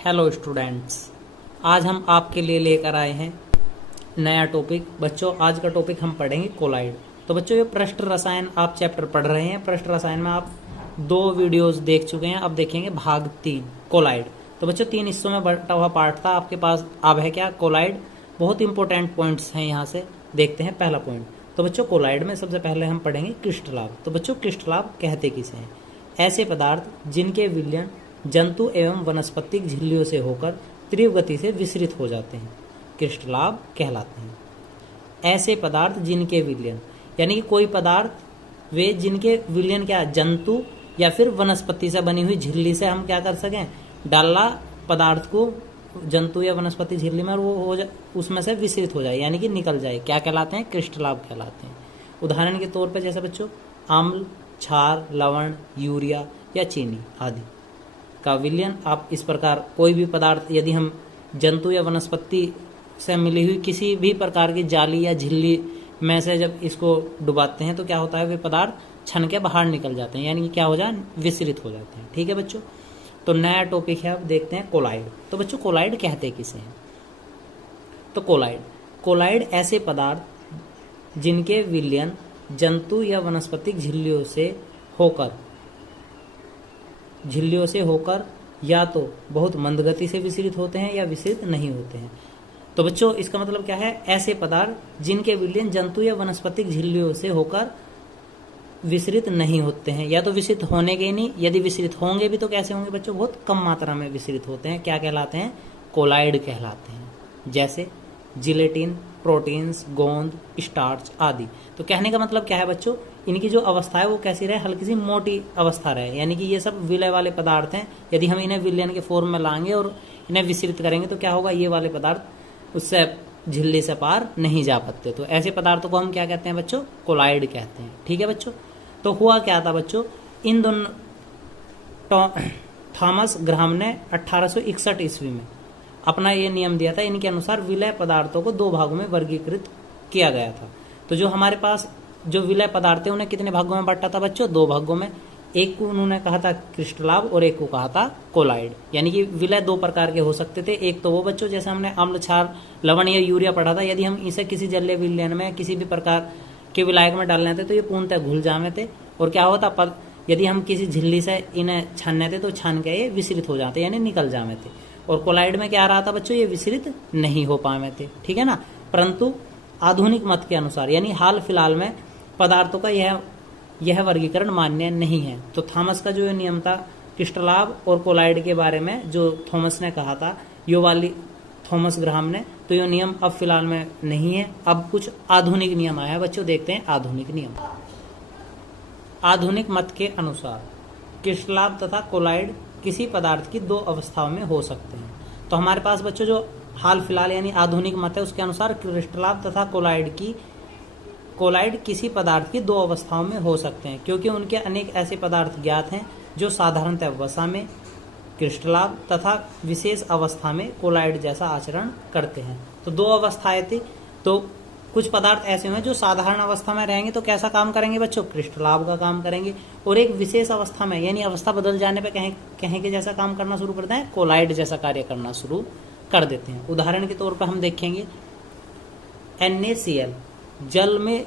Hello students, आज हम आपके लिए लेकर आए हैं नया टॉपिक। बच्चों, आज का टॉपिक हम पढ़ेंगे कोलाइड। तो बच्चों, ये पृष्ठ रसायन आप चैप्टर पढ़ रहे हैं। पृष्ठ रसायन में आप 2 वीडियोस देख चुके हैं, अब देखेंगे भाग 3 कोलाइड। तो बच्चों, 3 हिस्सों में बटा हुआ पार्ट था आपके पास। अब है क्या? कोलाइड। बहुत इंपॉर्टेंट पॉइंट्स हैं यहाँ से, देखते हैं पहला पॉइंट। तो बच्चों, कोलाइड में सबसे पहले हम पढ़ेंगे क्रिस्टलाभ। तो बच्चों, क्रिस्टलाभ कहते किसे हैं? ऐसे पदार्थ जिनके विलयन जंतु एवं वनस्पतिक झिल्लियों से होकर तीव्र गति से विसरित हो जाते हैं, क्रिस्टलाभ कहलाते हैं। ऐसे पदार्थ जिनके विलयन, यानी कि कोई पदार्थ वे जिनके विलयन क्या, जंतु या फिर वनस्पति से बनी हुई झिल्ली से हम क्या कर सकें, डालना पदार्थ को जंतु या वनस्पति झिल्ली में और वो उसमें से विसरित हो जाए, यानी कि निकल जाए, क्या कहलाते हैं? क्रिस्टलाभ कहलाते हैं। उदाहरण के तौर पर जैसे बच्चों अम्ल, क्षार, लवण, यूरिया या चीनी आदि का विलयन आप इस प्रकार कोई भी पदार्थ यदि हम जंतु या वनस्पति से मिली हुई किसी भी प्रकार की जाली या झिल्ली में से जब इसको डुबाते हैं तो क्या होता है, वे पदार्थ छन के बाहर निकल जाते हैं, यानी कि क्या हो जाए, विसरित हो जाते हैं। ठीक है बच्चों, तो नया टॉपिक है, अब देखते हैं कोलाइड। तो बच्चों, कोलाइड कहते किसे हैं? तो कोलाइड ऐसे पदार्थ जिनके विलयन जंतु या वनस्पतिक झिल्लियों से होकर या तो बहुत मंद गति से विसरित होते हैं या विसरित नहीं होते हैं। तो बच्चों, इसका मतलब क्या है? ऐसे पदार्थ जिनके विलयन जंतु या वनस्पतिक झिल्लियों से होकर विसरित नहीं होते हैं, या तो विसरित होने के नहीं, यदि विसरित होंगे भी तो कैसे होंगे बच्चों? बहुत कम मात्रा में विसरित होते हैं, क्या कहलाते हैं? कोलाइड कहलाते हैं। जैसे जिलेटिन, प्रोटीन्स, गोंद, स्टार्च आदि। तो कहने का मतलब क्या है बच्चों? इनकी जो अवस्था है वो कैसी रहे, हल्की सी मोटी अवस्था रहे, यानी कि ये सब विलय वाले पदार्थ हैं। यदि हम इन्हें विलयन के फॉर्म में लाएंगे और इन्हें विसरित करेंगे तो क्या होगा, ये वाले पदार्थ उससे झिल्ली से पार नहीं जा पाते। तो ऐसे पदार्थों को हम क्या कहते हैं बच्चों? कोलाइड कहते हैं। ठीक है बच्चों, तो हुआ क्या था बच्चों, इन दोनों थॉमस ग्राहम ने 1861 ईस्वी में अपना ये नियम दिया था। इनके अनुसार विलय पदार्थों को 2 भागों में वर्गीकृत किया गया था। तो जो हमारे पास जो विलय पदार्थ है उन्हें कितने भागों में बांटा था बच्चों? 2 भागों में। एक को उन्होंने कहा था क्रिस्टलाभ और एक को कहा था कोलाइड। यानी कि विलय 2 प्रकार के हो सकते थे। एक तो वो बच्चों जैसे हमने अम्ल, क्षार, लवण या यूरिया पढ़ा था, यदि हम इसे किसी जलीय विलयन में किसी भी प्रकार के विलायक में डालने थे तो ये पूर्णतः घुल जाते थे, और क्या होता, यदि हम किसी झिल्ली से इन्हें छानने थे तो छान के ये विसरित हो जाते, यानी निकल जाते थे। और कोलाइड में क्या रहा था बच्चों, ये विसरित नहीं हो पाए थे। ठीक है ना। परंतु आधुनिक मत के अनुसार, यानी हाल फिलहाल में पदार्थों का यह वर्गीकरण मान्य नहीं है। तो थॉमस का जो नियम था क्रिस्टलाभ और कोलाइड के बारे में, जो थॉमस ने कहा था, यो वाली थॉमस ग्राहम ने, तो ये नियम अब फिलहाल में नहीं है। अब कुछ आधुनिक नियम आया है बच्चों, देखते हैं आधुनिक नियम। आधुनिक मत के अनुसार क्रिस्टलाभ तथा कोलाइड किसी पदार्थ की 2 अवस्थाओं में हो सकते हैं। तो हमारे पास बच्चों जो हाल फिलहाल यानी आधुनिक मत है उसके अनुसार क्रिस्टलाभ तथा कोलाइड किसी पदार्थ की 2 अवस्थाओं में हो सकते हैं, क्योंकि उनके अनेक ऐसे पदार्थ ज्ञात हैं जो साधारणतः वसा में क्रिस्टलाभ तथा विशेष अवस्था में कोलाइड जैसा आचरण करते हैं। तो 2 अवस्थाएं थी। तो कुछ पदार्थ ऐसे हैं जो साधारण अवस्था में रहेंगे तो कैसा काम करेंगे बच्चों? क्रिस्टलाभ का काम करेंगे, और एक विशेष अवस्था में, यानी अवस्था बदल जाने पे कहें के जैसा काम करना शुरू करते हैं, कोलाइड जैसा कार्य करना शुरू कर देते हैं। उदाहरण के तौर पर हम देखेंगे NaCl जल में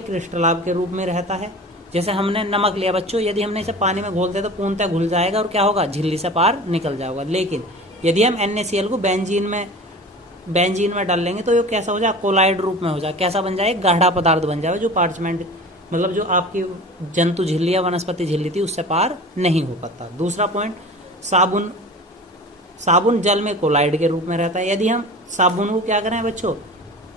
क्रिस्टलाभ के रूप में रहता है। जैसे हमने नमक लिया बच्चों, यदि हमने इसे पानी में घोलते तो पूर्णतः घुल जाएगा और क्या होगा, झिल्ली से पार निकल जाएगा। लेकिन यदि हम NaCl को बेंजीन में डाल लेंगे तो ये कैसा हो जाए, कोलाइड रूप में हो जाए। कैसा बन जाए? गाढ़ा पदार्थ बन जाए, जो पार्चमेंट मतलब जो आपकी जंतु झिल्ली या वनस्पति झिल्ली थी उससे पार नहीं हो पाता। दूसरा पॉइंट, साबुन जल में कोलाइड के रूप में रहता है। यदि हम साबुन को क्या करें बच्चों,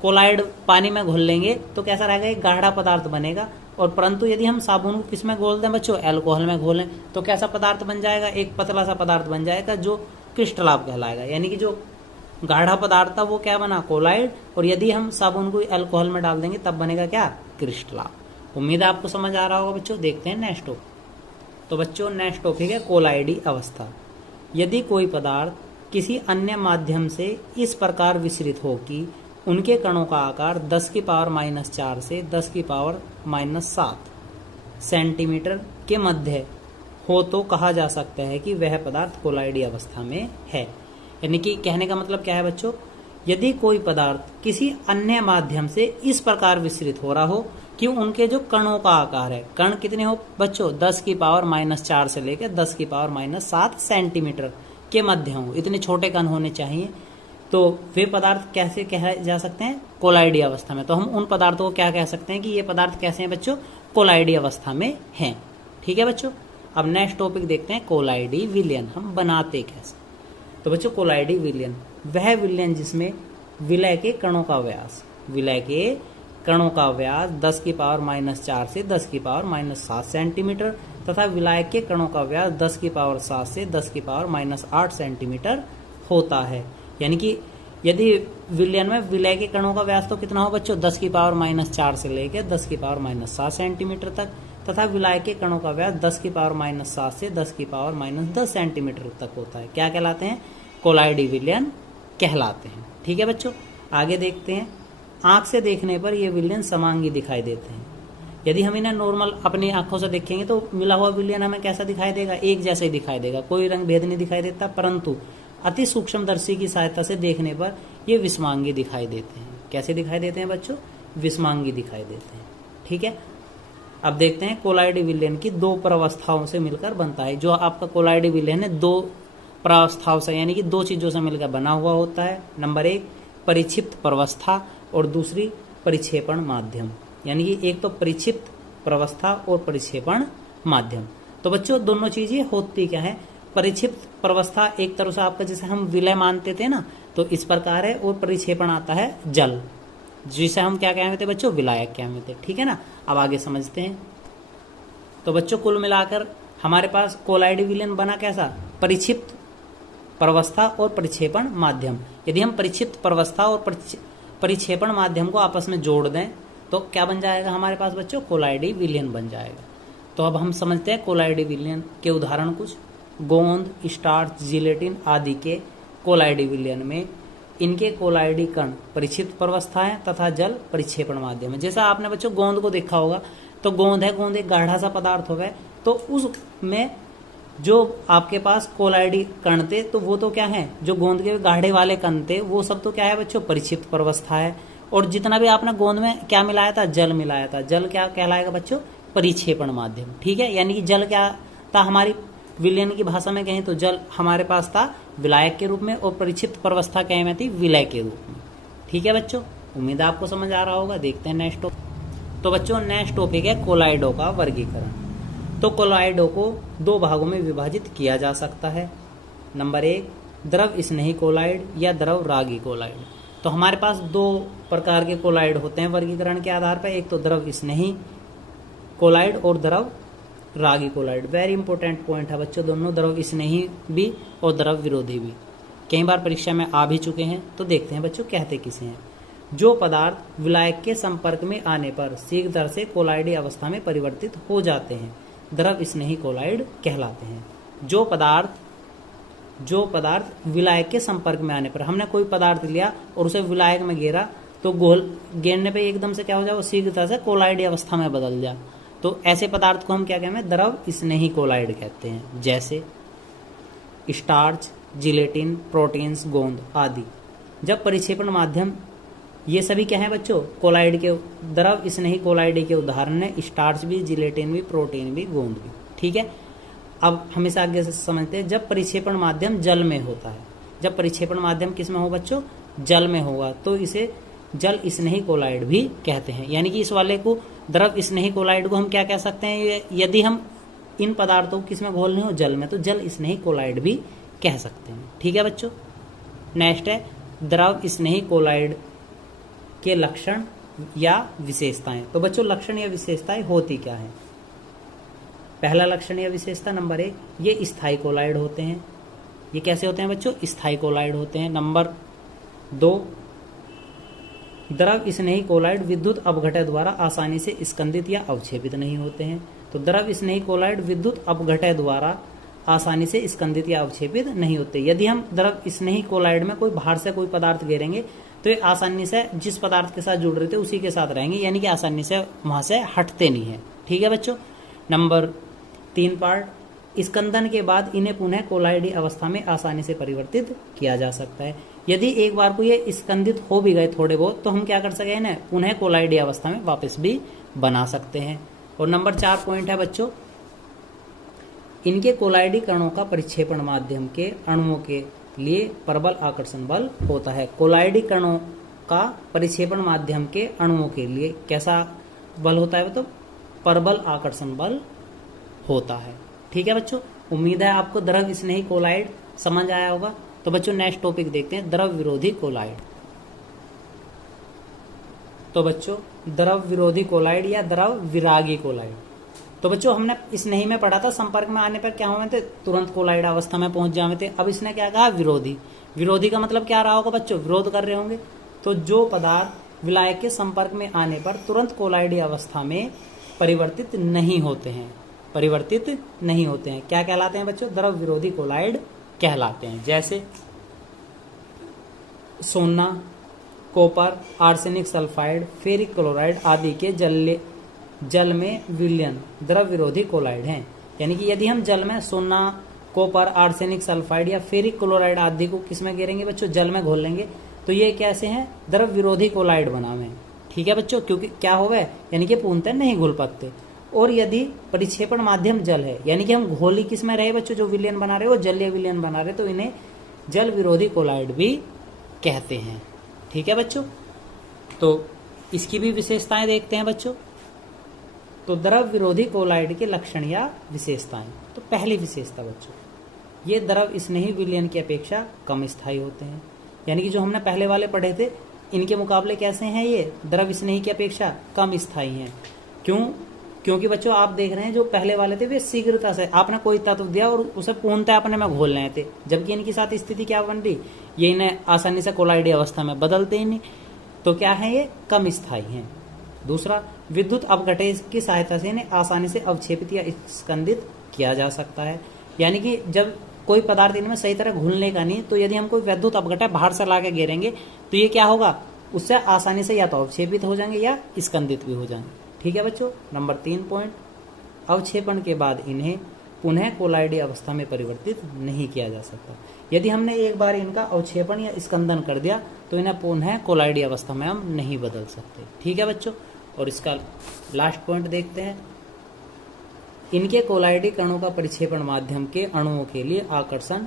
कोलाइड पानी में घोल लेंगे तो कैसा रहेगा, एक गाढ़ा पदार्थ बनेगा। और परंतु यदि हम साबुन को किस में घोल दें बच्चों, अल्कोहल में घोलें, तो कैसा पदार्थ बन जाएगा, एक पतला सा पदार्थ बन जाएगा जो क्रिस्टलाभ कहलाएगा। यानी कि जो गाढ़ा पदार्थ था वो क्या बना, कोलाइड, और यदि हम साबुन को अल्कोहल में डाल देंगे तब बनेगा क्या, क्रिस्टलाभ। उम्मीद है आपको समझ आ रहा होगा बच्चों। देखते हैं नेक्स्ट टॉपिक। तो बच्चों नेक्स्ट टॉपिक है कोलाइडी अवस्था। यदि कोई पदार्थ किसी अन्य माध्यम से इस प्रकार विसरित हो कि उनके कणों का आकार 10⁻⁻⁴ से 10⁻⁷ सेंटीमीटर के मध्य हो तो कहा जा सकता है कि वह पदार्थ कोलाइडी अवस्था में है। यानी कि कहने का मतलब क्या है बच्चों, यदि कोई पदार्थ किसी अन्य माध्यम से इस प्रकार विसरित हो रहा हो कि उनके जो कणों का आकार है, कण कितने हो बच्चों, 10 की पावर -4 से लेकर 10 की पावर -7 सेंटीमीटर के मध्य हो, इतने छोटे कण होने चाहिए, तो वे पदार्थ कैसे कहे जा सकते हैं, कोलाइडी अवस्था में। तो हम उन पदार्थों को क्या कह सकते हैं कि ये पदार्थ कैसे हैं बच्चों, कोलाइडी अवस्था में हैं। ठीक है बच्चों, अब नेक्स्ट टॉपिक देखते हैं कोलाइडी विलयन, हम बनाते कैसे। तो बच्चों कोलाइडी विलयन वह विलयन जिसमें विलय के कणों का व्यास, विलय के कणों का व्यास 10 की पावर -4 से 10 की पावर -7 सेंटीमीटर तथा विलायक के कणों का व्यास 10 की पावर 7 से 10 की पावर -8 सेंटीमीटर होता है। यानी कि यदि विलयन में विलय के कणों का व्यास तो कितना हो बच्चों, 10 की पावर -4 से लेकर 10 की पावर -7 सेंटीमीटर तक तथा विलायक के कणों का व्यास 10 की पावर -7 से 10 की पावर -10 सेंटीमीटर तक होता है। क्या कहलाते हैं, कोलाइडी विलयन कहलाते हैं। ठीक है बच्चों, आगे देखते हैं। आंख से देखने पर ये विलयन समांगी दिखाई देते हैं। यदि हम इन्हें नॉर्मल अपनी आंखों से देखेंगे तो मिला हुआ विलयन हमें कैसा दिखाई देगा, एक जैसा ही दिखाई देगा, कोई रंग भेद नहीं दिखाई देता, परंतु अति सूक्ष्मदर्शी की सहायता से देखने पर ये विषमांगी दिखाई देते हैं। कैसे दिखाई देते हैं बच्चों, विषमांगी दिखाई देते हैं। ठीक है, अब देखते हैं कोलाइडी विलयन की दो प्रावस्थाओं से मिलकर बनता है। जो आपका कोलाइडी विलयन है दो प्रावस्थाओं से यानी कि दो चीजों से मिलकर बना हुआ होता है। नंबर 1 परिक्षिप्त प्रावस्था और दूसरी परिक्षेपण माध्यम। यानी कि एक तो परिक्षिप्त प्रावस्था और परिक्षेपण माध्यम। तो बच्चों दोनों चीजें होती क्या है, परिक्षिप्त प्रावस्था एक तरह से आपका जैसे हम विलय मानते थे ना, तो इस प्रकार है, और परिक्षेपण आता है जल, जिसे हम क्या कहते थे बच्चों, विलायक कहते थे। ठीक है ना, अब आगे समझते हैं। तो बच्चों कुल मिलाकर हमारे पास कोलाइडी विलयन बना कैसा, परिक्षिप्त प्रावस्था और परिक्षेपण माध्यम। यदि हम परिक्षिप्त प्रावस्था और परिक्षेपण माध्यम को आपस में जोड़ दें तो क्या बन जाएगा हमारे पास बच्चों, कोलाइडी विलयन बन जाएगा। तो अब हम समझते हैं कोलाइडी विलयन के उदाहरण कुछ। गोंद, स्टार्च, जिलेटिन आदि के कोलाइडी विलयन में इनके कोलाइडी कण परिक्षिप्त प्रावस्था है तथा जल परिक्षेपण माध्यम है। जैसा आपने बच्चों गोंद को देखा होगा, तो गोंद है, गोंद एक गाढ़ा सा पदार्थ हो गया, तो उसमें जो आपके पास कोलाइडी कण थे तो वो तो क्या है, जो गोंद के गाढ़े वाले कण थे वो सब तो क्या है बच्चों, परिक्षिप्त प्रावस्था है। और जितना भी आपने गोंद में क्या मिलाया था, जल मिलाया था, जल क्या कहलाएगा बच्चों, परिक्षेपण माध्यम। ठीक है, यानी कि जल क्या था, हमारी विलयन की भाषा में कहें तो जल हमारे पास था विलायक के रूप में, और परिक्षिप्त प्रावस्था कहे में थी विलय के रूप में। ठीक है बच्चों, उम्मीद है आपको समझ आ रहा होगा। देखते हैं नेक्स्ट टॉपिक। तो बच्चों नेक्स्ट टॉपिक है कोलाइडो का वर्गीकरण। तो कोलाइडो को दो भागों में विभाजित किया जा सकता है। नंबर 1 द्रव स्नेही कोलाइड या द्रव रागी कोलाइड। तो हमारे पास दो प्रकार के कोलाइड होते हैं वर्गीकरण के आधार पर, एक तो द्रव स्नेही कोलाइड और द्रव रागी कोलाइड। वेरी इंपॉर्टेंट पॉइंट है बच्चों, दोनों द्रव स्नेही भी और द्रव विरोधी भी कई बार परीक्षा में आ भी चुके हैं। तो देखते हैं बच्चों कहते किसे हैं। जो पदार्थ विलायक के संपर्क में आने पर शीघ्र से कोलाइडी अवस्था में परिवर्तित हो जाते हैं, द्रव स्नेही कोलाइड कहलाते हैं। जो पदार्थ विलायक के संपर्क में आने पर, हमने कोई पदार्थ लिया और उसे विलायक में घेरा, तो घेरने पे एकदम से क्या हो जाए, वो शीघ्रता से कोलाइडी अवस्था में बदल जाए, तो ऐसे पदार्थ को हम क्या कहते हैं, द्रव स्नेही कोलाइड कहते हैं। जैसे स्टार्च, जिलेटिन, प्रोटीन्स, गोंद आदि। जब परिक्षेपण माध्यम, ये सभी क्या है बच्चों, कोलाइड के द्रव स्नेही कोलाइड के उदाहरण है। स्टार्च भी, जिलेटिन भी, प्रोटीन भी, गोंद भी। ठीक है, अब हम इसे आगे से समझते हैं। जब परिक्षेपण माध्यम जल में होता है, जब परिक्षेपण माध्यम किस में हो बच्चों, जल में होगा, तो इसे जल स्नेही कोलाइड भी कहते हैं। यानी कि इस वाले को द्रव स्नेही कोलाइड को हम क्या कह सकते हैं, यदि हम इन पदार्थों को किसमें घोलने हो, जल में, तो जल स्नेही कोलाइड भी कह सकते हैं। ठीक है बच्चों, नेक्स्ट है द्रव स्नेही कोलाइड के लक्षण या विशेषताएं। तो बच्चों लक्षण या विशेषताएं होती क्या है। पहला लक्षण या विशेषता नंबर 1, ये स्थायी कोलाइड होते हैं। ये कैसे होते हैं बच्चों, स्थायी कोलाइड होते हैं। नंबर 2, द्रव स्नेही कोलाइड विद्युत अपघटय द्वारा आसानी से स्कंदित या अवक्षेपित नहीं होते हैं। तो द्रव स्नेही कोलाइड विद्युत अपघटय द्वारा आसानी से स्कंदित या अवक्षेपित नहीं होते। यदि हम द्रव स्नेही कोलाइड में कोई बाहर से कोई पदार्थ घेरेंगे तो ये आसानी से जिस पदार्थ के साथ जुड़ रहे थे उसी के साथ रहेंगे, यानी कि आसानी से वहां से हटते नहीं है। ठीक है बच्चों। नंबर 3 पार्ट, स्कंदन के बाद इन्हें पुनः कोलाइडी अवस्था में आसानी से परिवर्तित किया जा सकता है। यदि एक बार को ये स्कंदित हो भी गए थोड़े बहुत, तो हम क्या कर सके इन्हें पुनः कोलाइडी अवस्था में वापस भी बना सकते हैं। और नंबर 4 पॉइंट है बच्चों, इनके कोलाइडी कणों का परिक्षेपण माध्यम के अणुओं के लिए प्रबल आकर्षण बल होता है। कोलाइडी कणों का परिक्षेपण माध्यम के अणुओं के लिए कैसा बल होता है? तो प्रबल आकर्षण बल होता है। ठीक है बच्चों, उम्मीद है आपको द्रव स्नेही कोलाइड समझ आया होगा। तो बच्चों नेक्स्ट टॉपिक देखते हैं, द्रव विरोधी कोलाइड। तो बच्चों द्रव विरोधी कोलाइड या द्रव विरागी कोलाइड, तो बच्चों हमने स्नेही में पढ़ा था संपर्क में आने पर क्या हुए थे? तुरंत कोलाइड अवस्था में पहुंच जाए थे। अब इसने क्या कहा? विरोधी। विरोधी का मतलब क्या रहा होगा बच्चों? विरोध कर रहे होंगे। तो जो पदार्थ विलायक के संपर्क में आने पर तुरंत कोलाइडी अवस्था में परिवर्तित नहीं होते हैं, परिवर्तित नहीं होते हैं, क्या कहलाते हैं बच्चों? द्रव विरोधी कोलाइड कहलाते हैं। जैसे सोना, copper, arsenic sulphide, ferric chloride आदि के जल में विलयन द्रव विरोधी कोलाइड हैं। यानी कि यदि हम जल में सोना, कॉपर, आर्सेनिक सल्फाइड या फेरिक क्लोराइड आदि को किसमें गिरेंगे बच्चों? जल में घोल लेंगे, तो ये कैसे हैं? द्रव विरोधी कोलाइड बनावे। ठीक है बच्चों, क्योंकि क्या हो गए? यानी कि पूर्णतः नहीं घुल पाते। और यदि परिक्षेपण माध्यम जल है, यानी कि हम घोली किस में रहे बच्चों? जो विलयन बना रहे हो, जलीय विलयन बना रहे, तो इन्हें जल विरोधी कोलाइड भी कहते हैं। ठीक है बच्चों, तो इसकी भी विशेषताएं देखते हैं बच्चों। तो द्रव विरोधी कोलाइड के लक्षण या विशेषताएं। तो पहली विशेषता बच्चों, ये द्रव स्नेही विलयन की अपेक्षा कम स्थायी होते हैं। यानी कि जो हमने पहले वाले पढ़े थे, इनके मुकाबले कैसे हैं? ये द्रव स्नेही की अपेक्षा कम स्थायी हैं। क्यों? क्योंकि बच्चों आप देख रहे हैं जो पहले वाले थे वे शीघ्रता से आपने कोई तत्व दिया और उसे पूर्णतः अपने में घोल रहे थे, जबकि इनके साथ स्थिति क्या बन रही? ये इन्हें आसानी से कोलाइडी अवस्था में बदलते ही नहीं। तो क्या है? ये कम स्थायी हैं। दूसरा, विद्युत अपघटन की सहायता से इन्हें आसानी से अवक्षेपित या स्कंदित किया जा सकता है। यानी कि जब कोई पदार्थ इनमें सही तरह घुलने का नहीं, तो यदि हम कोई विद्युत अपघटन बाहर से लाके गिरेंगे तो ये क्या होगा? उससे आसानी से या तो अवक्षेपित हो जाएंगे या स्कंदित भी हो जाएंगे। ठीक है बच्चों। नंबर 3 पॉइंट, अवक्षेपण के बाद इन्हें पुनः कोलाइडी अवस्था में परिवर्तित नहीं किया जा सकता। यदि हमने एक बार इनका अवक्षेपण या स्कंदन कर दिया तो इन्हें पुनः कोलाइडी अवस्था में हम नहीं बदल सकते। ठीक है बच्चों। और इसका लास्ट पॉइंट देखते हैं, इनके कोलाइडी कणों का परिक्षेपण माध्यम के अणुओं के लिए आकर्षण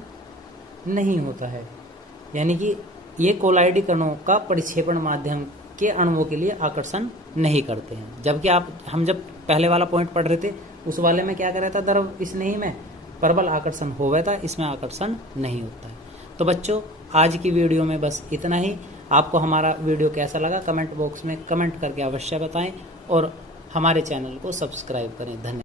नहीं होता है। यानी कि ये कोलाइडी कणों का परिक्षेपण माध्यम के अणुओं के लिए आकर्षण नहीं करते हैं। जबकि हम जब पहले वाला पॉइंट पढ़ रहे थे, उस वाले में क्या कर रहा था? द्रव स्नेही में प्रबल आकर्षण हो गया था, इसमें आकर्षण नहीं होता है। तो बच्चों आज की वीडियो में बस इतना ही। आपको हमारा वीडियो कैसा लगा कमेंट बॉक्स में कमेंट करके अवश्य बताएं और हमारे चैनल को सब्सक्राइब करें। धन्यवाद।